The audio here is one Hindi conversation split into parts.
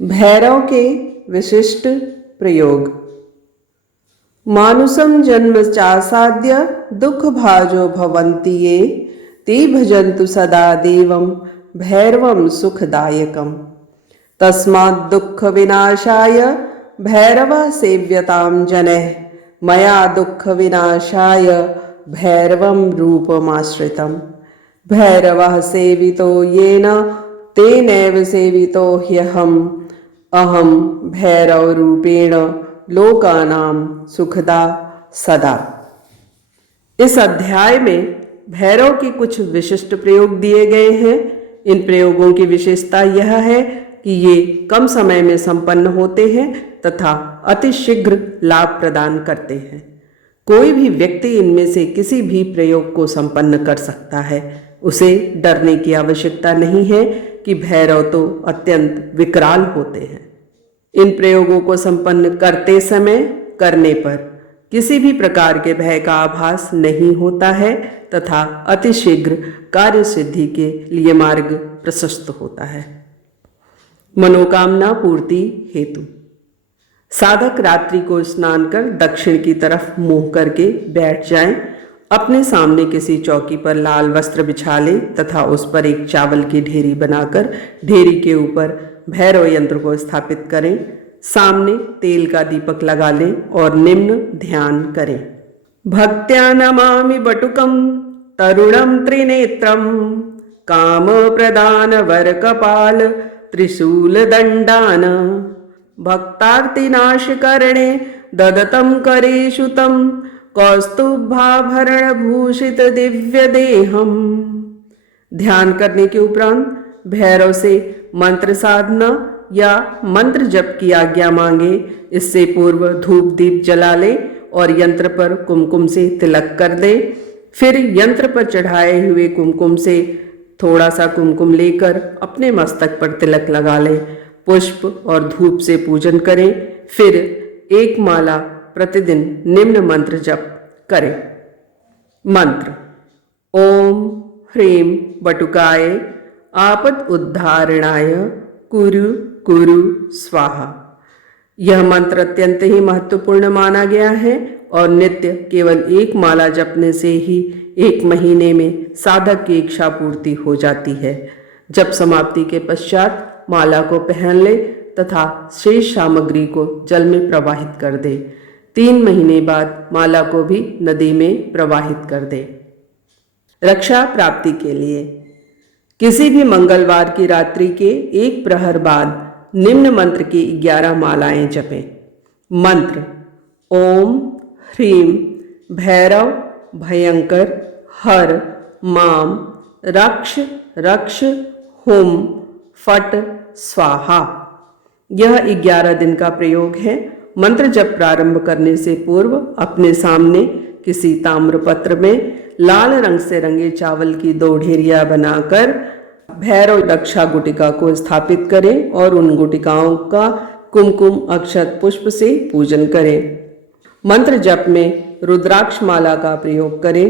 भैरव के विशिष्ट प्रयोग। मानुषं जन्म चासाद्य दुख भाजो भवन्ति ये ते भजन्तु सदा देवं भैरवं सुखदायकम्। तस्मात् दुख विनाशाय भैरवः सेव्यतां जनैः मया दुख विनाशाय भैरवं रूपमाश्रितम्। भैरवः सेवितो येन तेनैव सेवितो ह्यहम् अहं भैरव रूपेण लोकानां सुखदा सदा। इस अध्याय में भैरव के कुछ विशिष्ट प्रयोग दिए गए हैं। इन प्रयोगों की विशेषता यह है कि ये कम समय में संपन्न होते हैं तथा अति शीघ्र लाभ प्रदान करते हैं। कोई भी व्यक्ति इनमें से किसी भी प्रयोग को संपन्न कर सकता है। उसे डरने की आवश्यकता नहीं है कि भैरव तो अत्यंत विकराल होते हैं। इन प्रयोगों को संपन्न करते समय करने पर किसी भी प्रकार के भय का आभास नहीं होता है तथा अतिशीघ्र कार्य सिद्धि के लिए मार्ग प्रशस्त होता है। मनोकामना पूर्ति हेतु साधक रात्रि को स्नान कर दक्षिण की तरफ मुंह करके बैठ जाएं। अपने सामने किसी चौकी पर लाल वस्त्र बिछा लें तथा उस पर एक चावल की ढेरी बनाकर ढेरी के ऊपर भैरव यंत्र को स्थापित करें। सामने तेल का दीपक लगा लें और निम्न ध्यान करें। भक्त्या नमामि बटुकं तरुणं त्रिनेत्रं काम प्रदान वर कपाल त्रिशूल दंडान भक्तार्तिनाश करणे ददतं करेषु तं कौस्तुभाभरण भूषित दिव्य देहम। ध्यान करने के उपरांत भैरव से मंत्र साधना या मंत्र जप की आज्ञा मांगे। इससे पूर्व धूप दीप जला ले और यंत्र पर कुमकुम से तिलक कर दे। फिर यंत्र पर चढ़ाए हुए कुमकुम से थोड़ा सा कुमकुम लेकर अपने मस्तक पर तिलक लगा ले। पुष्प और धूप से पूजन करें। फिर एक माला प्रतिदिन निम्न मंत्र जप करें। मंत्र ओम ह्रीं बटुकाय आपद उद्धारणाय कुरु कुरु स्वाहा। यह मंत्र अत्यंत ही महत्वपूर्ण माना गया है और नित्य केवल एक माला जपने से ही 1 महीने में साधक की इच्छा पूर्ति हो जाती है। जप समाप्ति के पश्चात माला को पहन ले तथा शेष सामग्री को जल में प्रवाहित कर दे। 3 महीने बाद माला को भी नदी में प्रवाहित कर दे। रक्षा प्राप्ति के लिए किसी भी मंगलवार की रात्रि के 1 प्रहर बाद निम्न मंत्र की 11 मालाएं जपें। मंत्र ओम ह्रीं भैरव भयंकर हर माम रक्ष रक्ष हुम फट स्वाहा। यह 11 दिन का प्रयोग है। मंत्र जप प्रारंभ करने से पूर्व अपने सामने किसी ताम्रपत्र में लाल रंग से रंगे चावल की 2 ढेरियां बनाकर भैरव रक्षा गुटिका को स्थापित करें और उन गुटिकाओं का कुमकुम अक्षत पुष्प से पूजन करें। मंत्र जप में रुद्राक्ष माला का प्रयोग करें।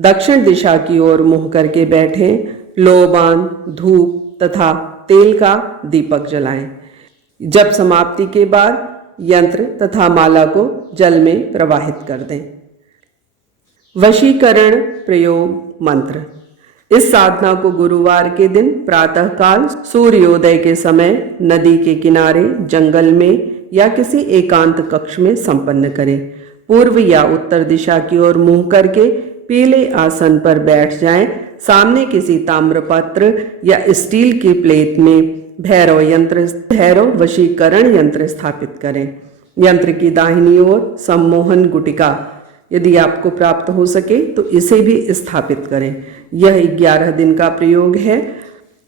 दक्षिण दिशा की ओर मुंह करके बैठें। लोबान धूप तथा तेल का दीपक जलाएं। जप समाप्ति के बाद यंत्र तथा माला को जल में प्रवाहित कर दें। वशीकरण प्रयोग मंत्र। इस साधना को गुरुवार के दिन प्रातः काल सूर्योदय के समय नदी के किनारे, जंगल में या किसी एकांत कक्ष में संपन्न करें। पूर्व या उत्तर दिशा की ओर मुंह करके पीले आसन पर बैठ जाएं। सामने किसी ताम्रपत्र या स्टील की प्लेट में भैरव वशीकरण यंत्र स्थापित करें। यंत्र की दाहिनी ओर सम्मोहन गुटिका यदि आपको प्राप्त हो सके तो इसे भी स्थापित करें। यह 11 दिन का प्रयोग है।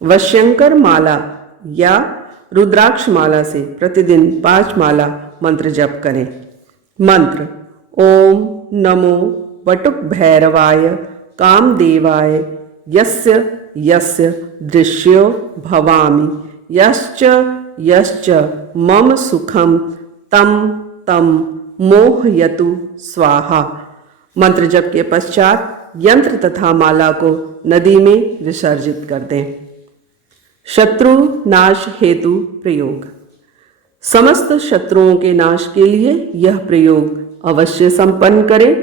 वश्यंकर माला या रुद्राक्ष माला से प्रतिदिन 5 माला मंत्र जप करें। मंत्र ओम नमो बटुक भैरवाय कामदेवाय यस्य यस्य दृश्यो भवामि यश्च यश्च मम सुखम तम तम मोहयतु स्वाहा। मंत्र जप के पश्चात यंत्र तथा माला को नदी में विसर्जित कर दें। शत्रु नाश हेतु प्रयोग। समस्त शत्रुओं के नाश के लिए यह प्रयोग अवश्य संपन्न करें।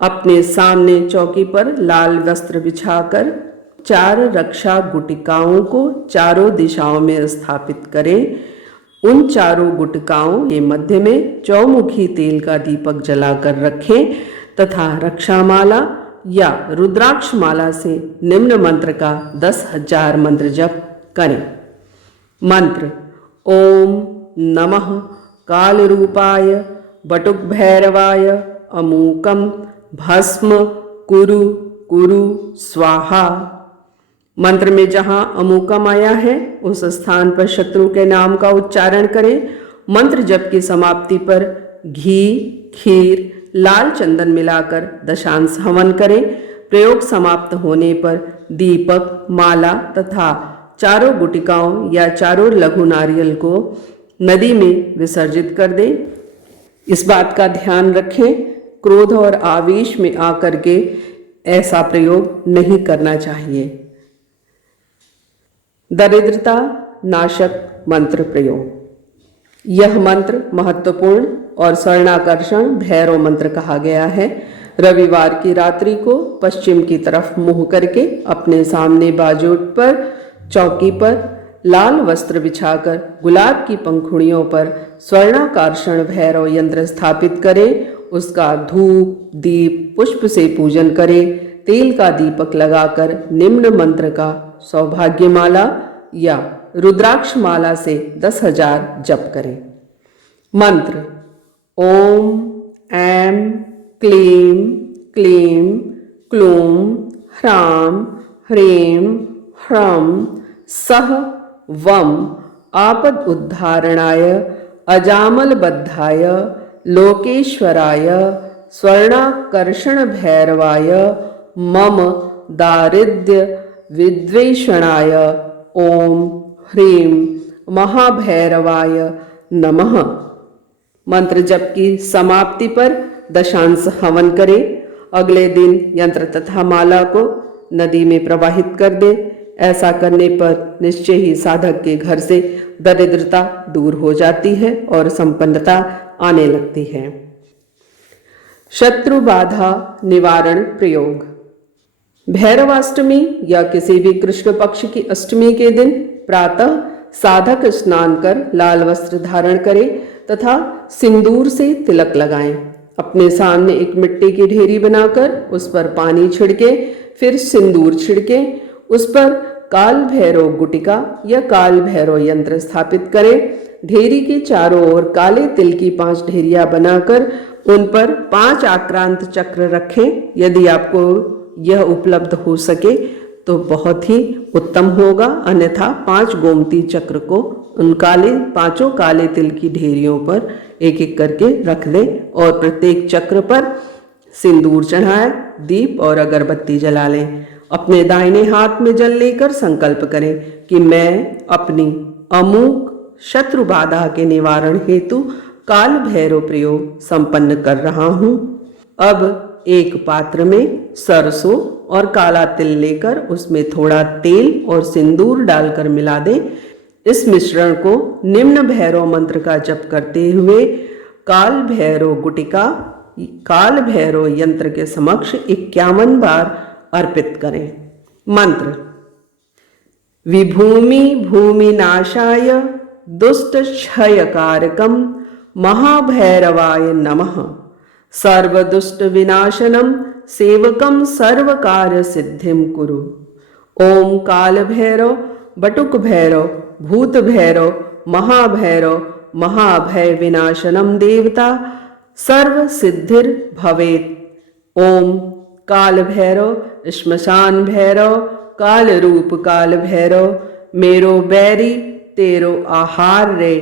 अपने सामने चौकी पर लाल वस्त्र बिछाकर 4 रक्षा गुटिकाओं को चारों दिशाओं में स्थापित करें। उन चारों गुटिकाओं के मध्य में चौमुखी तेल का दीपक जलाकर रखें तथा रक्षामाला या रुद्राक्ष माला से निम्न मंत्र का 10,000 मंत्र जप करें। मंत्र: ओम नमः कालरूपाय बटुक भैरवाय अमूकम भस्म कुरु कुरु स्वाहा। मंत्र में जहां अमूकम आया है उस स्थान पर शत्रु के नाम का उच्चारण करें। मंत्र जप की समाप्ति पर घी, खीर, लाल चंदन मिलाकर दशांश हवन करें। प्रयोग समाप्त होने पर दीपक, माला तथा चारों गुटिकाओं या चारों लघु नारियल को नदी में विसर्जित कर दें। इस बात का ध्यान रखें, क्रोध और आवेश में आकर के ऐसा प्रयोग नहीं करना चाहिए। दरिद्रता नाशक मंत्र प्रयोग। यह मंत्र महत्वपूर्ण और स्वर्णाकर्षण भैरव मंत्र कहा गया है। रविवार की रात्रि को पश्चिम की तरफ मुंह करके अपने सामने बाजू पर चौकी पर लाल वस्त्र बिछाकर गुलाब की पंखुड़ियों पर स्वर्णाकर्षण भैरव यंत्र स्थापित करें। उसका धूप, दीप, पुष्प से पूजन करें। तेल का दीपक लगाकर निम्न मंत्र का सौभाग्य माला या रुद्राक्ष माला से 10,000 जप करें। मंत्र: ओम ऐं क्लीं क्लीं क्लूं ह्रां ह्रीं ह्रौं सः वं आपद उद्धारणाय अजामल बद्धाय लोकेश्वराय स्वर्णाकर्षण भैरवाय मम दारिद्र्य विद्वेषणाय ओम ह्रीं महाभैरवाय नमः। मंत्र जप की समाप्ति पर दशांश हवन करें। अगले दिन यंत्र तथा माला को नदी में प्रवाहित कर दें। ऐसा करने पर निश्चय ही साधक के घर से दरिद्रता दूर हो जाती है और संपन्नता आने लगती है। शत्रु बाधा निवारण प्रयोग। भैरवाष्टमी या किसी भी कृष्ण पक्ष की अष्टमी के दिन प्रातः साधक स्नान कर लाल वस्त्र धारण करे तथा सिंदूर से तिलक लगाएं। अपने सामने एक मिट्टी की ढेरी बनाकर उस पर पानी छिड़के, फिर सिंदूर छिड़के, उस पर काल भैरव गुटिका या काल भैरव यंत्र स्थापित करें। ढेरी के चारों ओर काले तिल की 5 ढेरियां बनाकर उन पर 5 आक्रांत चक्र रखें। यदि आपको यह उपलब्ध हो सके तो बहुत ही उत्तम होगा, अन्यथा 5 गोमती चक्र को उन पांचों काले तिल की ढेरियों पर एक एक करके रख दें और प्रत्येक चक्र पर सिंदूर चढ़ाएं, दीप और अगरबत्ती जला लें। अपने दाहिने हाथ में जल लेकर संकल्प करें कि मैं अपनी अमूक शत्रु बाधा के निवारण हेतु काल भैरव प्रयोग संपन्न कर रहा हूं। अब एक पात्र में सरसों और काला तिल लेकर उसमें थोड़ा तेल और सिंदूर डालकर मिला दें। इस मिश्रण को निम्न भैरव मंत्र का जप करते हुए काल भैरव गुटिका, काल भैरव यंत्र के समक्ष 51 बार अर्पित करें। मंत्र: विभूमि भूमि नाशाय दुष्ट क्षयकारकम महाभैरवाय नमः। सर्वदुष्ट विनाशनम सेवकम सर्वकार्य सिद्धिम कुरु। ओम काल भैरव, बटुक भैरव, भूत भैरव, महाभैरव, महाभय विनाशनम देवता सर्व सिद्धिर भवेत। ओम काल भैरव, श्मशान भैरव, काल रूप काल भैरव, मेरो बैरी तेरो आहार रे,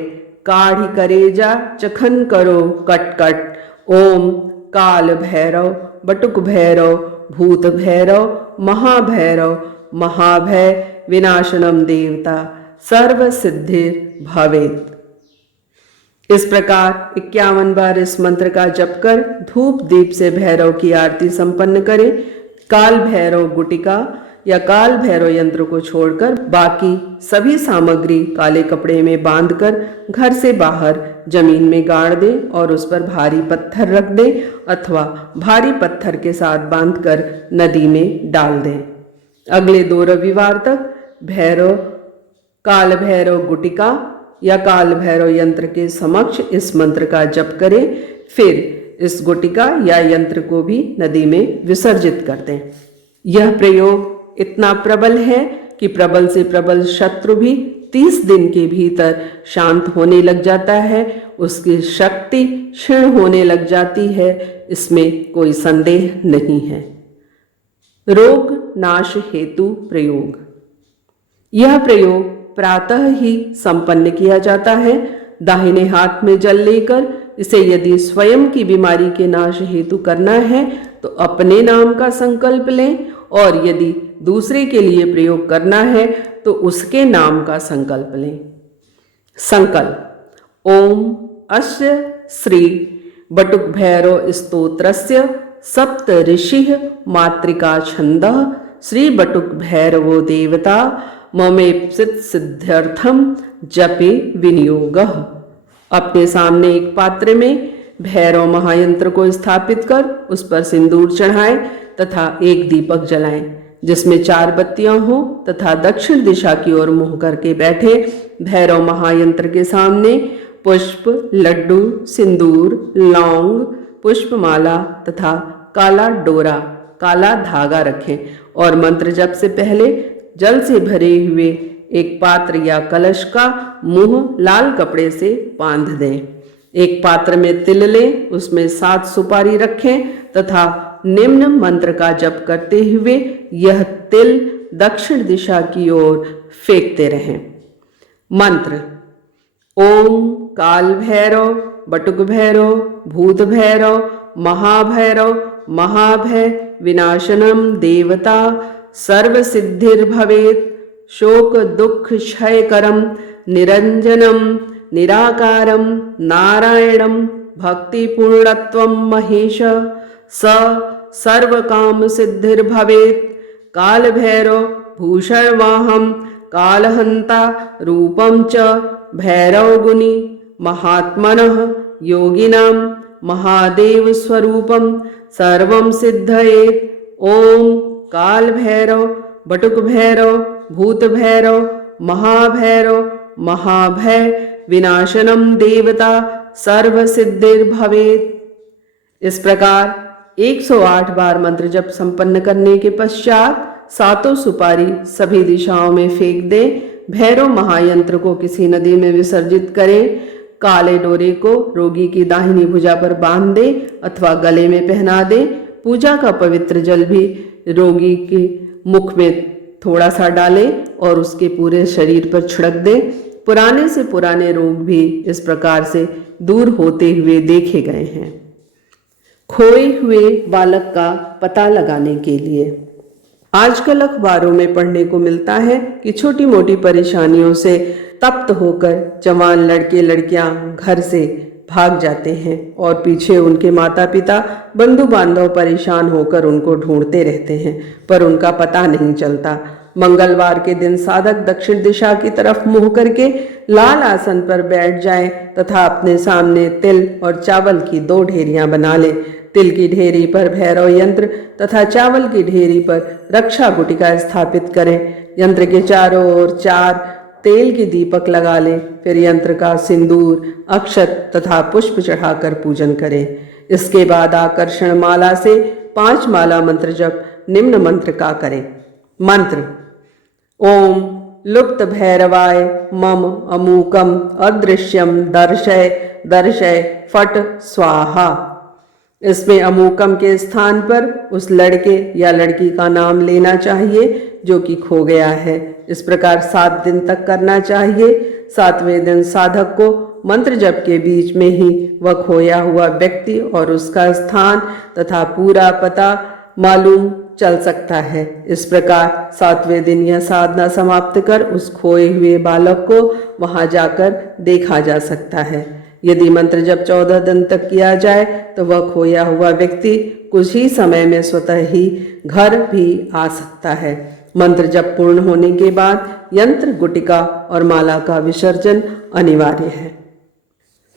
काढ़ी करेजा चखन करो कट कट। ओम काल भैरव, बटुक भैरव, भूत भैरव, महाभैरव, महाभय विनाशनम देवता सर्व सिद्धिर भवेत। इस प्रकार 51 बार इस मंत्र का जप कर धूप दीप से भैरव की आरती संपन्न करें। काल भैरव गुटिका या काल भैरव यंत्र को छोड़कर बाकी सभी सामग्री काले कपड़े में बांधकर घर से बाहर जमीन में गाड़ दें और उस पर भारी पत्थर रख दें अथवा भारी पत्थर के साथ बांधकर नदी में डाल दें। अगले 2 रविवार तक भैरव काल भैरव गुटिका या काल भैरव यंत्र के समक्ष इस मंत्र का जप करें। फिर इस गुटिका या यंत्र को भी नदी में विसर्जित कर दें। यह प्रयोग इतना प्रबल है कि प्रबल से प्रबल शत्रु भी 30 दिन के भीतर शांत होने लग जाता है, उसकी शक्ति क्षीण होने लग जाती है, इसमें कोई संदेह नहीं है। रोग नाश हेतु प्रयोग। यह प्रयोग प्रातः ही संपन्न किया जाता है। दाहिने हाथ में जल लेकर इसे यदि स्वयं की बीमारी के नाश हेतु करना है तो अपने नाम का संकल्प लें, और यदि दूसरे के लिए प्रयोग करना है तो उसके नाम का संकल्प लें। संकल्प। ओम अस्य श्री बटुक भैरव स्तोत्रस्य सप्त ऋषिः मातृका छन्दः श्री बटुक भैरवो देवता ममेप्सित सिद्ध्यर्थम जपे विनियोगः। अपने सामने एक पात्र में भैरव महायंत्र को स्थापित कर उस पर सिंदूर चढ़ाएं तथा एक दीपक जलाएं जिसमें 4 बत्तियां हों तथा दक्षिण दिशा की ओर मुंह करके बैठे भैरव महायंत्र के सामने पुष्प, लड्डू, सिंदूर, लौंग, पुष्पमाला तथा काला डोरा, काला धागा रखें और मंत्र जप से पहले जल से भरे हुए एक पात्र या कलश का मुंह लाल कपड़े से बांध दें। एक पात्र में तिल लें, उसमें 7 सुपारी रखें तथा निम्न मंत्र का जप करते हुए यह तिल दक्षिण दिशा की ओर फेंकते रहें। मंत्र। ओम काल भैरव, बटुक भैरव, भूत भैरव, महाभैरव, महाभय विनाशनम देवता सर्व सिद्धिर्भवेत् शोक दुख क्षयकरम निरंजनम निराकारम नारायणम भक्तिपूर्णत्वम महेश स सर्व काम सिद्धिर्भवेत् काल भैरव भूषणवाहम कालहंता रूपम च भैरव गुणी महात्मनः योगिनां महादेव स्वरूपम सर्वं सिद्धयेत्। ओम काल भैरव, बटुक भैरव, भूत भैरव, महाभैरव, महाभय विनाशनम देवता सर्व सिद्धिर्भवेत्। इस प्रकार 108 बार मंत्र जप संपन्न करने के पश्चात 7 सुपारी सभी दिशाओं में फेंक दें। भैरव महायंत्र को किसी नदी में विसर्जित करें। काले डोरे को रोगी की दाहिनी भुजा पर बांध दें अथवा गले में पहना दें। पूजा का पवित्र जल भी रोगी के मुख में थोड़ा सा डालें और उसके पूरे शरीर पर छिड़क दें। पुराने से पुराने रोग भी इस प्रकार से दूर होते हुए देखे गए हैं। खोए हुए बालक का पता लगाने के लिए आजकल अखबारों में पढ़ने को मिलता है कि छोटी मोटी परेशानियों से तप्त होकर जवान लड़के लड़कियां घर से भाग जाते हैं और पीछे उनके माता पिता बंधु बांधव परेशान होकर उनको ढूंढते रहते हैं पर उनका पता नहीं चलता। मंगलवार के दिन साधक दक्षिण दिशा की तरफ मुंह करके लाल आसन पर बैठ जाए तथा अपने सामने तिल और चावल की 2 ढेरियां बना ले। तिल की ढेरी पर भैरव यंत्र तथा चावल की ढेरी पर रक्षा गुटिका स्थापित करें। यंत्र के चारों ओर 4 तेल के दीपक लगा लें। फिर यंत्र का सिंदूर, अक्षत तथा पुष्प चढ़ाकर पूजन करें। इसके बाद आकर्षण माला से 5 माला मंत्र जप निम्न मंत्र का करें। मंत्र। ओम लुप्त भैरवाय मम अमूकम अदृश्यम दर्शय दर्शय फट स्वाहा। इसमें अमूकम के स्थान पर उस लड़के या लड़की का नाम लेना चाहिए जो कि खो गया है। इस प्रकार 7 दिन तक करना चाहिए। 7वें दिन साधक को मंत्र जप के बीच में ही वह खोया हुआ व्यक्ति और उसका स्थान तथा पूरा पता मालूम चल सकता है। इस प्रकार 7वें दिन यह साधना समाप्त कर उस खोए हुए बालक को वहां जाकर देखा जा सकता है। यदि मंत्र जप 14 दिन तक किया जाए तो वह खोया हुआ व्यक्ति कुछ ही समय में स्वतः ही घर भी आ सकता है। मंत्र जप पूर्ण होने के बाद यंत्र, गुटिका और माला का विसर्जन अनिवार्य है।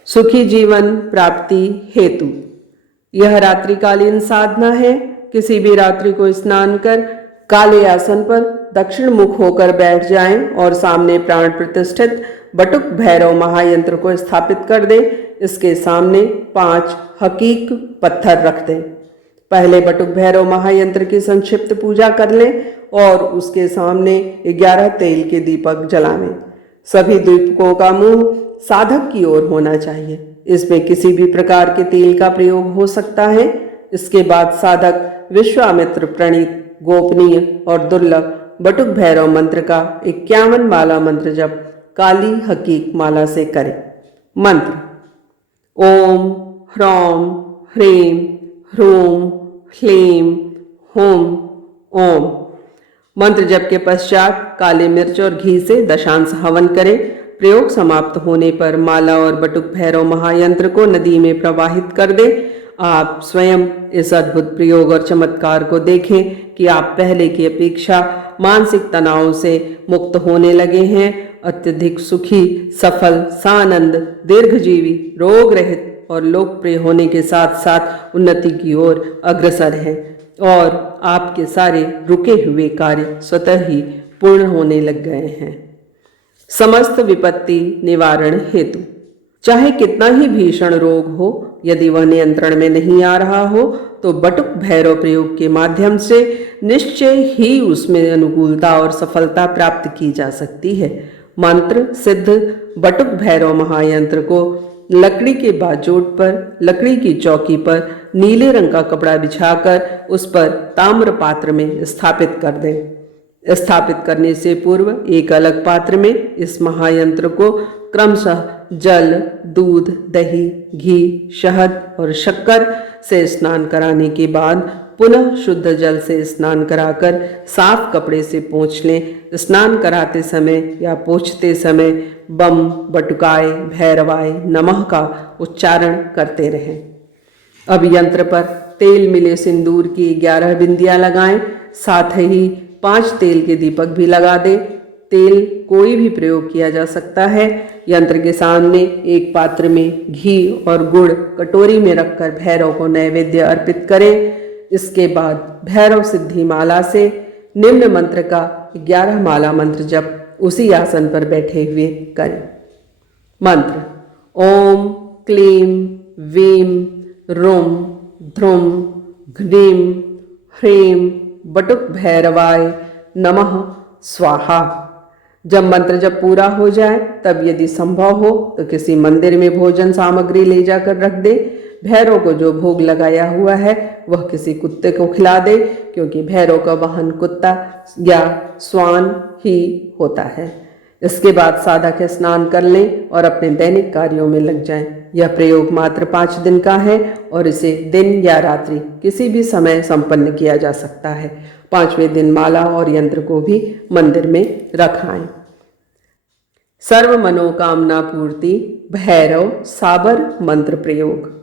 सुखी जीवन प्राप्ति हेतु यह रात्रिकालीन साधना है। किसी भी रात्रि को स्नान कर काले आसन पर दक्षिण मुख होकर बैठ जाएं और सामने प्राण प्रतिष्ठित बटुक भैरव महायंत्र को स्थापित कर दें। इसके सामने 5 हकीक पत्थर रख दें। पहले बटुक भैरव महायंत्र की संक्षिप्त पूजा कर लें और उसके सामने 11 तेल के दीपक जलावें। सभी दीपकों का मुंह साधक की ओर होना चाहिए। इसमें किसी भी प्रकार के तेल का प्रयोग हो सकता है। इसके बाद साधक विश्वामित्र प्रणीत गोपनीय और दुर्लभ बटुक भैरव मंत्र का 51 माला मंत्र जप काली हकीक माला से करें। मंत्र ओम ह्रौम ह्रीं ह्रूं ह्लीं हुं ओम। मंत्र जप के पश्चात काली मिर्च और घी से दशांश हवन करें। प्रयोग समाप्त होने पर माला और बटुक भैरव महायंत्र को नदी में प्रवाहित कर दें। आप स्वयं इस अद्भुत प्रयोग और चमत्कार को देखें कि आप पहले की अपेक्षा मानसिक तनाव से मुक्त होने लगे हैं, अत्यधिक सुखी, सफल, सानंद, दीर्घजीवी, रोग रहित और लोकप्रिय होने के साथ साथ उन्नति की ओर अग्रसर हैं और आपके सारे रुके हुए कार्य स्वतः ही पूर्ण होने लग गए हैं। समस्त विपत्ति निवारण हेतु चाहे कितना ही भीषण रोग हो, यदि वह नियंत्रण में नहीं आ रहा हो तो बटुक भैरव प्रयोग के माध्यम से निश्चय ही उसमें अनुकूलता और सफलता प्राप्त की जा सकती है। मंत्र सिद्ध बटुक भैरव महायंत्र को लकड़ी के बाजोट पर, लकड़ी की चौकी पर नीले रंग का कपड़ा बिछाकर उस पर ताम्र पात्र में स्थापित कर दें। स्थापित करने से पूर्व एक अलग पात्र में इस महायंत्र को क्रमशः जल, दूध, दही, घी, शहद और शक्कर से स्नान कराने के बाद पुनः शुद्ध जल से स्नान कराकर साफ कपड़े से पोंछ लें। स्नान कराते समय या पोंछते समय बम, बटुकाय, भैरवाय नमः का उच्चारण करते रहें। अब यंत्र पर तेल मिले सिंदूर की 11 बिंदियां लगाएं। साथ ही 5 तेल के दीपक भी लगा दें। तेल कोई भी प्रयोग किया जा सकता है। यंत्र के सामने एक पात्र में घी और गुड़ कटोरी में रखकर भैरव को नैवेद्य अर्पित करें। इसके बाद भैरव सिद्धि माला से निम्न मंत्र का 11 माला मंत्र जप उसी आसन पर बैठे हुए करें। मंत्र ओम क्लीं वीं रुं ध्रुं घ्रीं ह्रीं बटुक भैरवाय नमः स्वाहा। जब मंत्र जब पूरा हो जाए तब यदि संभव हो तो किसी मंदिर में भोजन सामग्री ले जाकर रख दे। भैरव को जो भोग लगाया हुआ है वह किसी कुत्ते को खिला दे, क्योंकि भैरव का वाहन कुत्ता या श्वान ही होता है। इसके बाद साधक स्नान कर लें और अपने दैनिक कार्यों में लग जाएं। यह प्रयोग मात्र 5 दिन का है और इसे दिन या रात्रि किसी भी समय संपन्न किया जा सकता है। 5वें दिन माला और यंत्र को भी मंदिर में रखाएं। सर्व मनोकामना पूर्ति भैरव साबर मंत्र प्रयोग।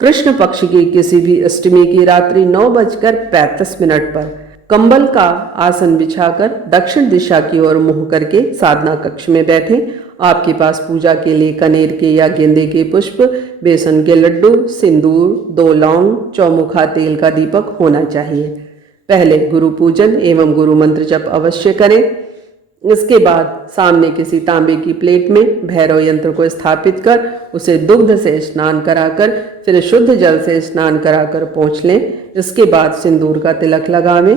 कृष्ण पक्ष की किसी भी अष्टमी की रात्रि 9:35 पर कंबल का आसन बिछाकर दक्षिण दिशा की ओर मुंह करके साधना कक्ष में बैठें। आपके पास पूजा के लिए कनेर के या गेंदे के पुष्प, बेसन के लड्डू, सिंदूर, 2 लौंग, चौमुखा तेल का दीपक होना चाहिए। पहले गुरु पूजन एवं गुरु मंत्र जप अवश्य करें। इसके बाद सामने किसी तांबे की प्लेट में भैरव यंत्र को स्थापित कर उसे दुग्ध से स्नान कराकर फिर शुद्ध जल से स्नान कराकर पोंछ लें। इसके बाद सिंदूर का तिलक लगावें।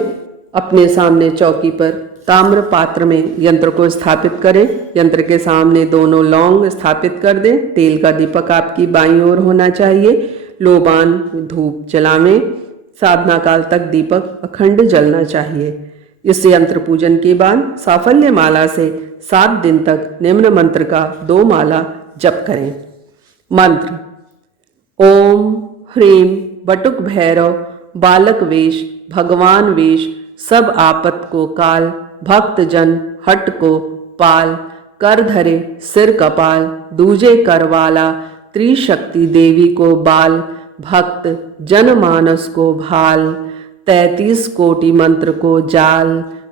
अपने सामने चौकी पर ताम्र पात्र में यंत्र को स्थापित करें। यंत्र के सामने दोनों लौंग स्थापित कर दें। तेल का दीपक आपकी बाईं ओर होना चाहिए। लोबान धूप जलावें। साधना काल तक दीपक अखंड जलना चाहिए। इस यंत्र पूजन के बाद साफल्य माला से 7 दिन तक निम्न मंत्र का 2 माला जप करें। मंत्र ओम ह्रीं बटुक भैरव बालक वेश भगवान वेश सब आपत को काल भक्त जन हट को पाल कर धरे सिर कपाल दूजे करवाला त्रिशक्ति देवी को बाल भक्त जनमानस को भाल 33 कोटि मंत्र को जाल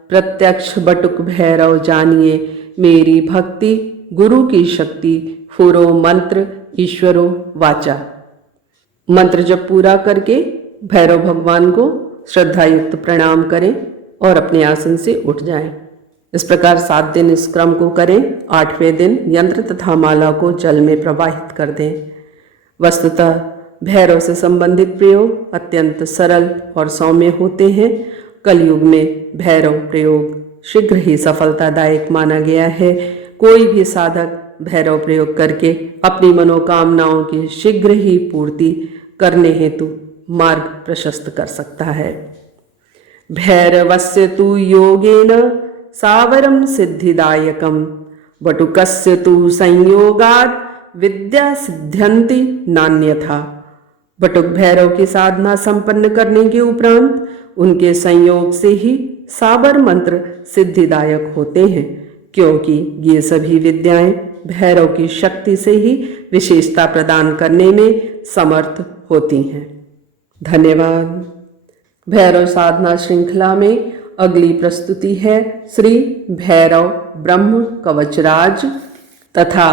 प्रत्यक्ष बटुक भैरव जानिए, मेरी भक्ति गुरु की शक्ति, फुरो मंत्र ईश्वरो वाचा। मंत्र जब पूरा करके भैरव भगवान को श्रद्धायुक्त प्रणाम करें और अपने आसन से उठ जाएं। इस प्रकार 7 दिन इस क्रम को करें। 8वें दिन यंत्र तथा माला को जल में प्रवाहित कर दें। वस्तुतः भैरव से संबंधित प्रयोग अत्यंत सरल और सौम्य होते हैं। कलयुग में भैरव प्रयोग शीघ्र ही सफलतादायक माना गया है। कोई भी साधक भैरव प्रयोग करके अपनी मनोकामनाओं की शीघ्र ही पूर्ति करने हेतु मार्ग प्रशस्त कर सकता है। भैरवस्य तु योगेन सावरम सिद्धिदायकम, बटुकस्य तु संयोगात् विद्या सिद्ध्यन्ति नान्यथा। बटुक भैरव की साधना संपन्न करने के उपरांत उनके संयोग से ही साबर मंत्र सिद्धिदायक होते हैं, क्योंकि ये सभी विद्याएं भैरव की शक्ति से ही विशेषता प्रदान करने में समर्थ होती हैं। धन्यवाद। भैरव साधना श्रृंखला में अगली प्रस्तुति है श्री भैरव ब्रह्म कवचराज तथा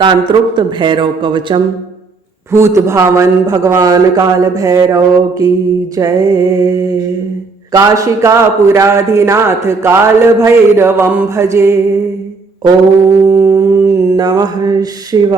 तांत्रोक्त भैरव कवचम। भूत भावन भगवान काल भैरव की जय। काशिकापुराधिनाथ काल भैरवं भजे। ओम नमः शिवाय।